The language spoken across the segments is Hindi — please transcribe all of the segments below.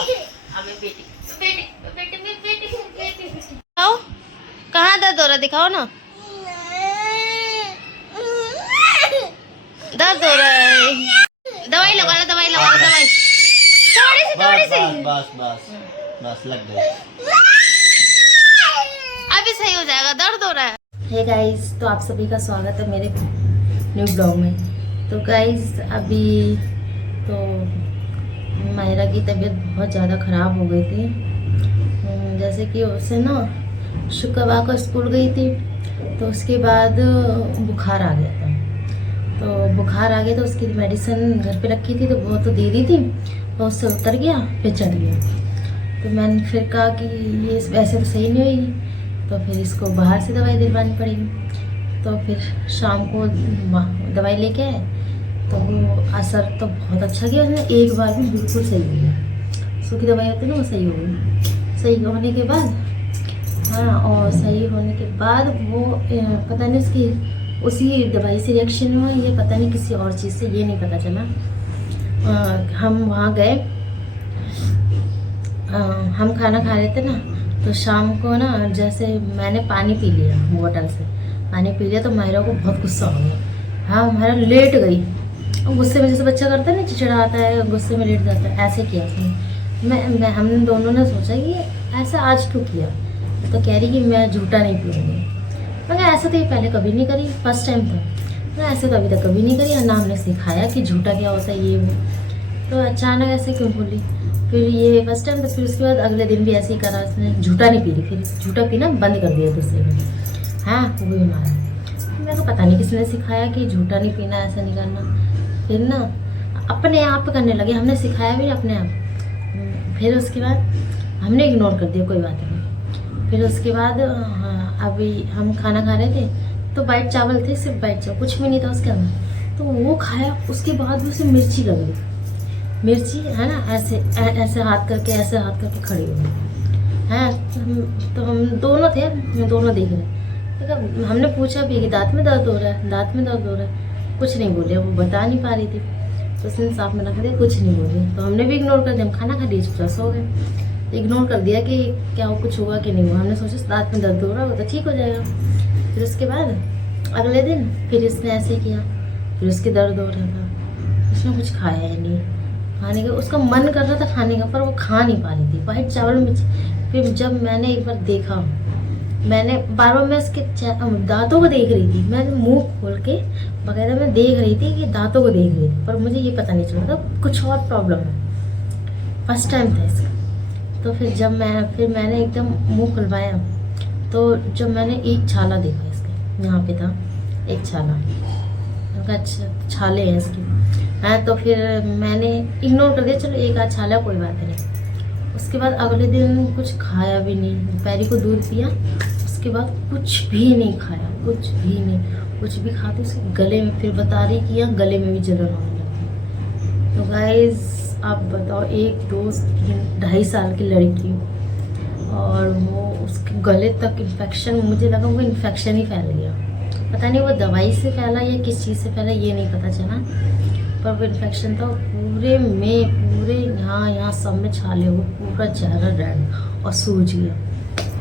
हमें बेटी बेटी बेटी बेटी बेटी दिखाओ, कहाँ दर्द हो रहा दिखाओ ना। दर्द हो रहा है, दवाई लगा लो, दवाई लगा लो, दवाई थोड़ी सी बस बस बस लग गई। अभी सही हो जाएगा, दर्द हो रहा है। हे गाइस, तो आप सभी का स्वागत है मेरे न्यू ब्लॉग में। तो गाइस अभी तो मायरा की तबीयत बहुत ज़्यादा ख़राब हो गई थी। जैसे कि उसे ना शुक्रवार को स्कूल गई थी, तो उसके बाद बुखार आ गया था। तो बुखार आ गया तो उसकी मेडिसिन घर पे रखी थी, तो वो तो दे दी थी, तो उससे उतर गया फिर चढ़ गया। तो मैंने फिर कहा कि ये वैसे तो सही नहीं हुई, तो फिर इसको बाहर से दवाई दिलवानी पड़ेगी। तो फिर शाम को दवाई लेके आए, तो वो असर तो बहुत अच्छा किया उसने, एक बार में बिल्कुल सही हो गया। सूखी दवाई होती है ना, वो सही हो गई। सही होने के बाद हाँ, और सही होने के बाद वो पता नहीं उसकी उसी दवाई से रिएक्शन हुआ, ये पता नहीं किसी और चीज़ से, ये नहीं पता चला। हम वहाँ गए, हम खाना खा रहे थे ना, तो शाम को ना जैसे मैंने पानी पी लिया, बोतल से पानी पी लिया, तो मायरा को बहुत गुस्सा हो गया। हाँ, मायरा लेट गई, गुस्से में जैसे बच्चा करता है ना, चिड़चिड़ाता है, गुस्से में लेट जाता है, ऐसे किया उसने। हम दोनों ने सोचा कि ऐसा आज क्यों किया। तो कह रही कि मैं झूठा नहीं पीऊँगी। मगर ऐसा तो ये पहले कभी नहीं करी, फर्स्ट टाइम था। मैं ऐसे तो अभी तक कभी नहीं करी, और ना हमने सिखाया कि झूठा क्या होता है ये वो। तो अचानक ऐसे क्यों बोली, फिर ये फर्स्ट टाइम। तो फिर उसके बाद अगले दिन भी ऐसे ही करा उसने, झूठा नहीं पी रही, फिर झूठा पीना बंद कर दिया दूसरे दिन। हाँ, वो भी मारा। मेरे को पता नहीं किसने सिखाया कि झूठा नहीं पीना, ऐसा नहीं करना। फिर ना अपने आप करने लगे, हमने सिखाया भी अपने आप। फिर उसके बाद हमने इग्नोर कर दिया, कोई बात नहीं। फिर उसके बाद अभी हम खाना खा रहे थे, तो वाइट चावल थे, सिर्फ वाइट चावल, कुछ भी नहीं था उसके अंदर। तो वो खाया, उसके बाद भी उसे मिर्ची लग गई। मिर्ची है ना, ऐसे ऐसे हाथ करके खड़ी हो गई है। तो हम दोनों थे, हम दोनों देख रहे। तो हमने पूछा भी कि दांत में दर्द हो रहा है, दांत में दर्द हो रहा है। कुछ नहीं बोले, वो बता नहीं पा रही थी, तो उसने साफ में रख दिया, कुछ नहीं बोले। तो हमने भी इग्नोर कर दिया, हम खाना खा लिए, प्लस हो गए, इग्नोर कर दिया कि क्या वो कुछ हुआ कि नहीं हुआ। हमने सोचा दांत में दर्द हो रहा हो तो ठीक हो जाएगा। फिर उसके बाद अगले दिन फिर इसने ऐसे किया, फिर उसके दर्द हो रहा था, उसने कुछ खाया ही नहीं। खाने का उसका मन कर रहा था खाने का, पर वो खा नहीं पा रही थी वाइट चावल में। फिर जब मैंने एक बार देखा, मैंने बार बार मैं उसके दांतों को देख रही थी, मैं मुंह खोल के बकायदा मैं देख रही थी कि दांतों को देख रही थी, पर मुझे ये पता नहीं चला था कुछ और प्रॉब्लम है। फर्स्ट टाइम था इसका। तो फिर मैंने एकदम मुंह खुलवाया, तो जब मैंने एक छाला देखा इसके, यहाँ पे था एक छाला, अच्छा छाले हैं इसके। हाँ, तो फिर मैंने इग्नोर कर दिया, चलो एक आध छाला कोई बात नहीं। उसके बाद अगले दिन कुछ खाया भी नहीं, दोपहर को दूध पिया, उसके बाद कुछ भी नहीं खाया, कुछ भी नहीं। कुछ भी खाते उसके गले में, फिर बता रही कि यहाँ गले में भी जलन होने लगी। तो गाइस आप बताओ, 1 2 3 2.5 साल की लड़की, और वो उसके गले तक इन्फेक्शन, मुझे लगा वो इन्फेक्शन ही फैल गया। पता नहीं वो दवाई से फैला या किस चीज़ से फैला, ये नहीं पता चला, पर वो इन्फेक्शन था पूरे यहाँ सब में छाले हुए, पूरा चेहरा रेड और सूज गया।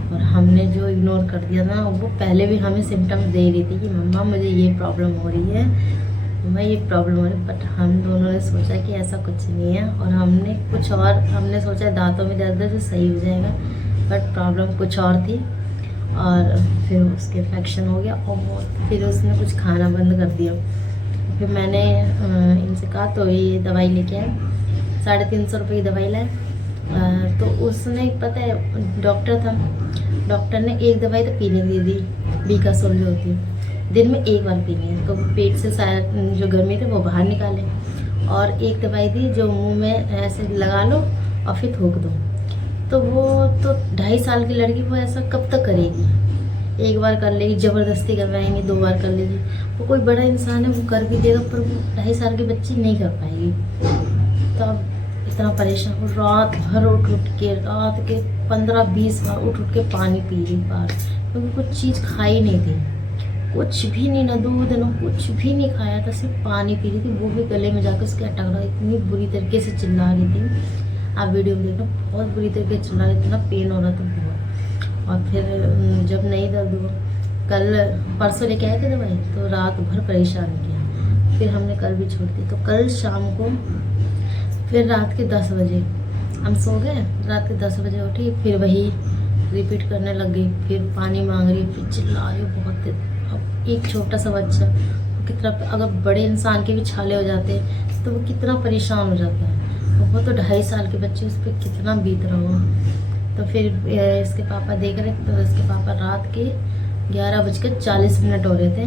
और हमने जो इग्नोर कर दिया ना, वो पहले भी हमें सिम्टम्स दे रही थी कि मम्मा मुझे ये प्रॉब्लम हो रही है, मम्मा ये प्रॉब्लम हो रही है। बट हम दोनों ने सोचा कि ऐसा कुछ नहीं है, और हमने सोचा दांतों में दर्द है तो सही हो जाएगा, बट प्रॉब्लम कुछ और थी। और फिर उसके इन्फेक्शन हो गया, और फिर उसने कुछ खाना बंद कर दिया। फिर मैंने इनसे कहा, तो ये दवाई लेके आए, 350 रुपये की दवाई लाए। तो उसने पता है डॉक्टर था, डॉक्टर ने एक दवाई तो पीने दी थी, बीकासोल जो होती है, दिन में 1 बार पीनी है, तो पेट से शायद जो गर्मी थे वो बाहर निकाले। और एक दवाई दी जो मुंह में ऐसे लगा लो और फिर थूक दो। तो वो तो 2.5 साल की लड़की, वो ऐसा कब तक करेगी। 1 बार कर लेगी, ज़बरदस्ती करवाएंगे 2 बार कर लेगी। वो कोई बड़ा इंसान है, वो कर भी देगा, पर वो 2.5 साल की बच्ची नहीं कर पाएगी। तो अब इतना परेशान हो, रात भर उठ के, रात के 15-20 बार उठ के पानी पी रही बार, क्योंकि कुछ चीज़ खाई नहीं थी, कुछ भी नहीं, ना दूध ना कुछ भी नहीं खाया था, सिर्फ पानी पी रही थी। वो भी गले में जाकर उसके अटक रहा, इतनी बुरी तरीके से चिल्ला रही थी। आप वीडियो में देखो, बहुत बुरी तरीके से चला, इतना पेन हो रहा था बहुत। और फिर जब नहीं दर्द हुआ, कल परसों लेके आए थे दवाई, तो रात भर परेशान किया, फिर हमने कल भी छोड़ दी। तो कल शाम को फिर रात के 10 बजे हम सो गए, रात के 10 बजे उठी, फिर वही रिपीट करने लग गई, फिर पानी मांग रही, फिर चिल्ला रही बहुत। अब एक छोटा सा बच्चा कितना, अगर बड़े इंसान के भी छाले हो जाते हैं तो वो कितना परेशान हो जाता है, और वो तो 2.5 साल के बच्चे, उस पर कितना बीत रहा हो। तो फिर इसके पापा देख रहे, तो इसके पापा रात के 11:40 हो रहे थे,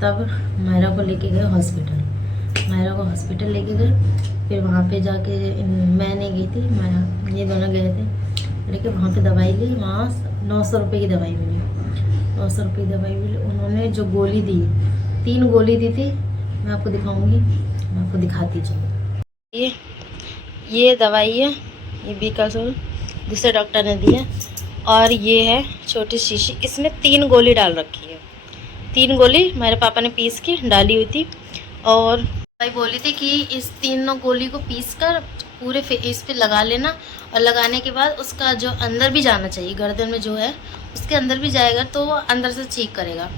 तब मायरा को लेके गए हॉस्पिटल। मायरा को हॉस्पिटल लेके गए, फिर वहाँ पे जाके मैं नहीं गई थी, मायरा, ये दोनों गए थे, लेकिन वहाँ पे दवाई ली। वहाँ 900 रुपये की दवाई मिली, 900 रुपये की दवाई मिली। उन्होंने जो गोली दी, 3 गोली दी थी, मैं आपको दिखाऊंगी, मैं आपको दिखाती चलो। ये दवाई है, ये बीकासोल दूसरे डॉक्टर ने दी है, और ये है छोटी शीशी, इसमें 3 गोली डाल रखी है। 3 गोली मेरे पापा ने पीस के डाली हुई थी, और भाई बोली थी कि इस 3 गोली को पीस कर पूरे फेस पे लगा लेना, और लगाने के बाद उसका जो अंदर भी जाना चाहिए, गर्दन में जो है उसके अंदर भी जाएगा, तो वो अंदर से ठीक करेगा।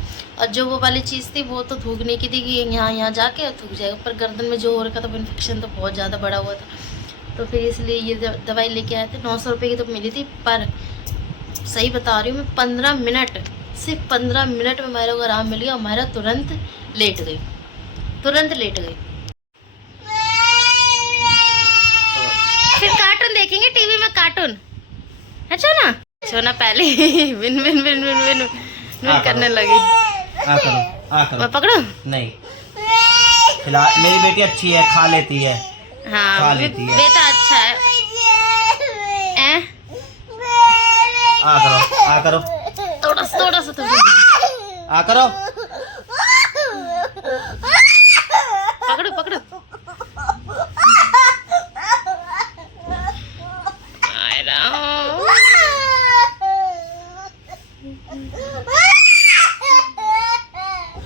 और जो वो वाली चीज़ थी वो तो थूकने की थी कि यहाँ जाके थूक जाएगा, पर गर्दन में जो हो रखा था, इन्फेक्शन तो बहुत ज़्यादा बड़ा हुआ था। तो फिर इसलिए ये दवाई लेके आए थे। 900 रुपये की तो मिली थी, पर सही बता रही हूँ मैं, 15 मिनट, सिर्फ 15 मिनट में मेरे को आराम मिल गया, और मेरा तुरंत लेट गई, तुरंत लेट गई। फिर कार्टून देखेंगे टीवी में, कार्टून, अच्छा ना, सोना पहले win win win win win win करने लगी। आ करो मैं पकड़ू? नहीं, फिलहाल मेरी बेटी अच्छी है, खा लेती है। हाँ, खा लेती है, बेटा अच्छा है। आ करो थोड़ा सा आ करो, पकड़ो।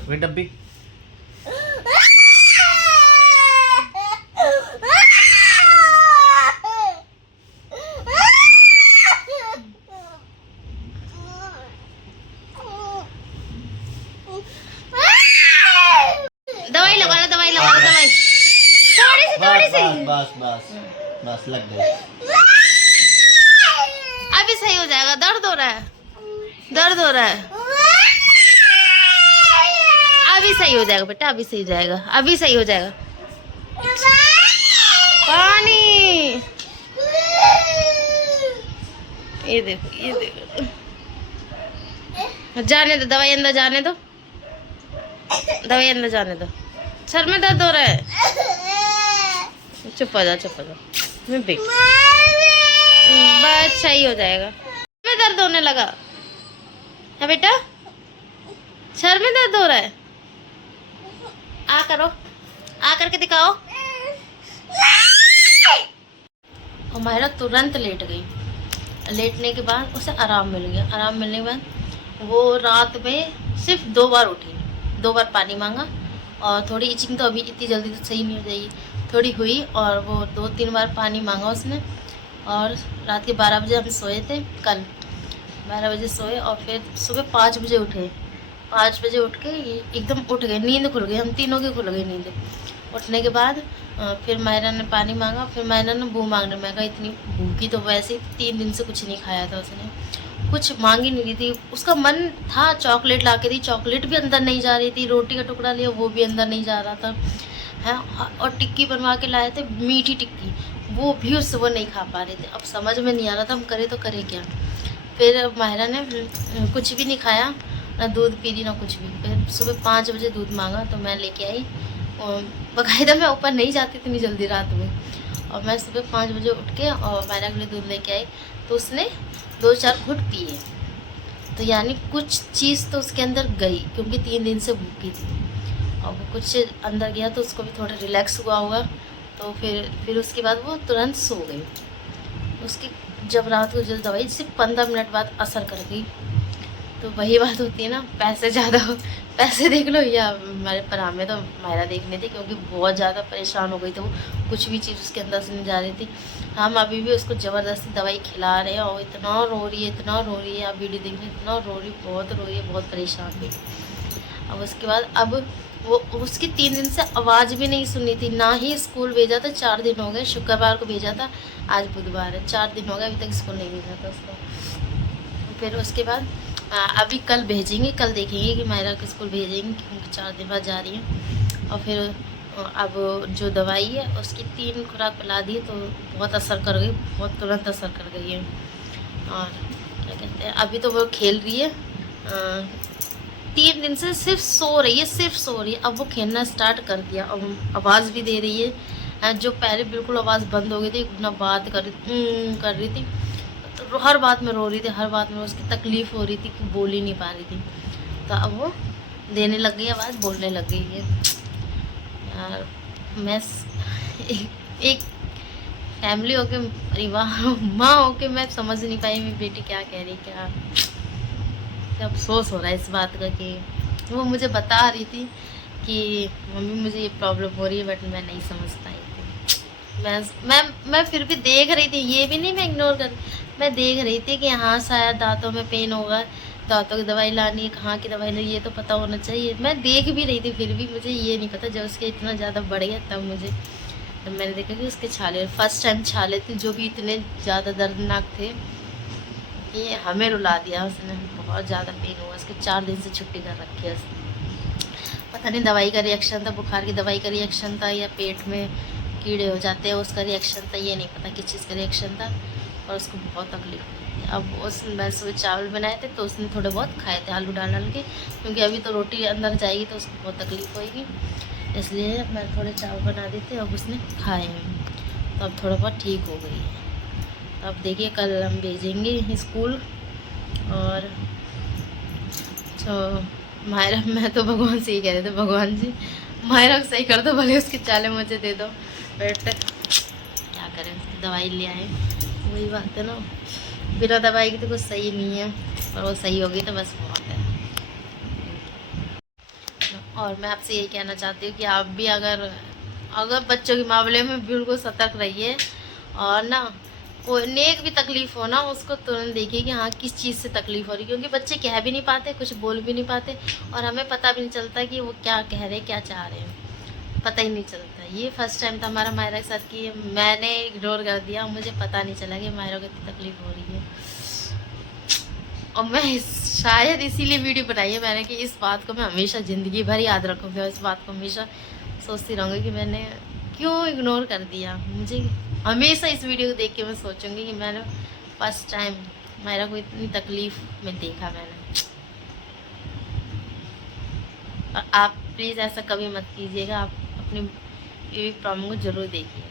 वे डब्बी दवाई लगा लो, दवाई थोड़ी सी। बस लग गई। अभी सही हो जाएगा, दर्द हो रहा है, अभी सही हो जाएगा बेटा, अभी सही हो जाएगा। पानी, ये देखो, जाने दो, दवाई अंदर जाने दो, सर में दर्द हो रहा है, चुप हो जा, मैं बस सही हो जाएगा। में दर्द होने लगा है बेटा, सर में दर्द हो रहा है, आ करके दिखाओ। और मायरा तुरंत लेट गई, लेटने के बाद उसे आराम मिल गया। आराम मिलने के बाद वो रात में सिर्फ 2 बार उठी, 2 बार पानी मांगा, और थोड़ी इचिंग तो अभी इतनी जल्दी तो सही नहीं हो जाएगी, थोड़ी हुई, और वो 2-3 बार पानी मांगा उसने। और रात के 12 बजे हम सोए थे, कल 12 बजे सोए, और फिर सुबह 5 बजे उठे। 5 बजे उठ के एकदम उठ गए, नींद खुल गई, हम तीनों की खुल गई नींद। उठने के बाद फिर मायरा ने पानी मांगा, फिर मायरा ने भूख मांगने, मैं कहा इतनी भूखी तो वैसे ही 3 दिन से कुछ नहीं खाया था उसने, कुछ मांग ही नहीं रही थी। उसका मन था चॉकलेट ला के दी, चॉकलेट भी अंदर नहीं जा रही थी, रोटी का टुकड़ा लिया वो भी अंदर नहीं जा रहा था है, और टिक्की बनवा के लाए थे, मीठी टिक्की, वो भी उससे वो नहीं खा पा रहे थे। अब समझ में नहीं आ रहा था हम करें तो करें क्या। फिर मायरा ने कुछ भी नहीं खाया, ना दूध पी ली ना कुछ भी। फिर सुबह 5 बजे दूध मांगा तो मैं लेके आई, और बाकायदा मैं ऊपर नहीं जाती इतनी जल्दी रात में, और मैं सुबह 5 बजे उठ के और मायरा के लिए दूध लेके आई, तो उसने 2-4 घुट पिए, तो यानी कुछ चीज़ तो उसके अंदर गई, क्योंकि 3 दिन से भूखी थी, और वो कुछ अंदर गया तो उसको भी थोड़ा रिलैक्स हुआ होगा। तो फिर उसके बाद वो तुरंत सो गई। उसकी जब रात को जो दवाई सिर्फ 15 मिनट बाद असर कर गई। तो वही बात होती है ना, पैसे ज़्यादा पैसे देख लो या हमारे पराम में तो मायरा देखने थे, क्योंकि बहुत ज़्यादा परेशान हो गई थी वो, कुछ भी चीज़ उसके अंदर से नहीं जा रही थी। हम अभी भी उसको ज़बरदस्ती दवाई खिला रहे हैं और इतना रो रही है, इतना रो रही है, आप वीडियो देख रहे हैं, इतना रो रही है, बहुत परेशान हुई। अब उसके बाद अब वो उसकी 3 दिन से आवाज़ भी नहीं सुनी थी, ना ही स्कूल भेजा था। 4 दिन हो गए, शुक्रवार को भेजा था, आज बुधवार है, 4 दिन हो गए अभी तक स्कूल नहीं भेजा था उसको। फिर उसके बाद अभी कल भेजेंगे, कल देखेंगे कि मायरा को स्कूल भेजेंगे, क्योंकि 4 दिन बाद जा रही है। और फिर अब जो दवाई है उसकी 3 खुराक पिला दी तो बहुत असर कर गई, बहुत तुरंत असर कर गई है। और क्या कहते हैं, अभी तो वो खेल रही है, 3 दिन से सिर्फ सो रही है। अब वो खेलना स्टार्ट कर दिया, अब आवाज़ भी दे रही है। जो पहले बिल्कुल आवाज़ बंद हो गई थी, ना बात कर रही थी, तो हर बात में रो रही थी, हर बात में उसकी तकलीफ़ हो रही थी कि बोल ही नहीं पा रही थी। तो अब वो देने लग गई आवाज़, बोलने लग गई है। यार मैं एक फैमिली होके, परिवार माँ होके मैं समझ नहीं पाई मेरी बेटी क्या कह रही, क्या अफसोस हो रहा है इस बात का कि वो मुझे बता रही थी कि मम्मी मुझे ये प्रॉब्लम हो रही है, बट मैं नहीं समझ पाई थी। मैं फिर भी देख रही थी, ये भी नहीं मैं इग्नोर कर, मैं देख रही थी कि हाँ शायद दांतों में पेन होगा, दांतों की दवाई लानी है, कहाँ की दवाई लानी, ये तो पता होना चाहिए। मैं देख भी रही थी, फिर भी मुझे ये नहीं पता। जब उसके इतना ज़्यादा बढ़ गया तब मैंने देखा कि उसके छाले, फर्स्ट टाइम छाले थे जो भी इतने ज़्यादा दर्दनाक थे कि हमें रुला दिया उसने, बहुत ज़्यादा पेन हुआ उसके। 4 दिन से छुट्टी कर रखी है उसने, पता नहीं दवाई का रिएक्शन था, बुखार की दवाई का रिएक्शन था, या पेट में कीड़े हो जाते हैं उसका रिएक्शन था, ये नहीं पता किस चीज़ का रिएक्शन था, और उसको बहुत तकलीफ हुई थी। अब मैं सुबह चावल बनाए थे तो उसने थोड़े बहुत खाए थे आलू डाल के, क्योंकि अभी तो रोटी अंदर जाएगी तो उसको बहुत तकलीफ होगी, इसलिए मैं थोड़े चावल बना देते, अब उसने खाए हैं तो अब थोड़ा बहुत ठीक हो गई है। तो अब देखिए कल हम भेजेंगे स्कूल। और तो मायरा, मैं तो भगवान से ही कह रहे थे, भगवान जी मायरा को सही कर दो, भले उसके चाले मुझे दे दो, बट क्या करें, दवाई ले आए, वही बात है ना, बिना दवाई की तो कुछ सही नहीं है, और वो सही होगी तो बस बहुत है। और मैं आपसे यही कहना चाहती हूँ कि आप भी अगर बच्चों के मामले में बिल्कुल सतर्क रहिए, और ना कोई नेक भी तकलीफ़ हो ना उसको तुरंत देखिए कि हाँ किस चीज़ से तकलीफ़ हो रही है, क्योंकि बच्चे कह भी नहीं पाते, कुछ बोल भी नहीं पाते, और हमें पता भी नहीं चलता कि वो क्या कह रहे हैं, क्या चाह रहे हैं, पता ही नहीं चलता। ये फर्स्ट टाइम था हमारा मायरा के साथ कि मैंने इग्नोर कर दिया, मुझे पता नहीं चला कि मायरा को इतनी तकलीफ़ हो रही है। और मैं शायद इसीलिए वीडियो बनाई है मैंने कि इस बात को मैं हमेशा ज़िंदगी भर याद रखूँगी, और इस बात को हमेशा सोचती रहूँगी कि मैंने क्यों इग्नोर कर दिया। मुझे हमेशा इस वीडियो को देख के मैं सोचूंगी कि मैंने फर्स्ट टाइम मायरा को इतनी तकलीफ़ में देखा मैंने। और आप प्लीज़ ऐसा कभी मत कीजिएगा, आप अपनी प्रॉब्लम को ज़रूर देखिए।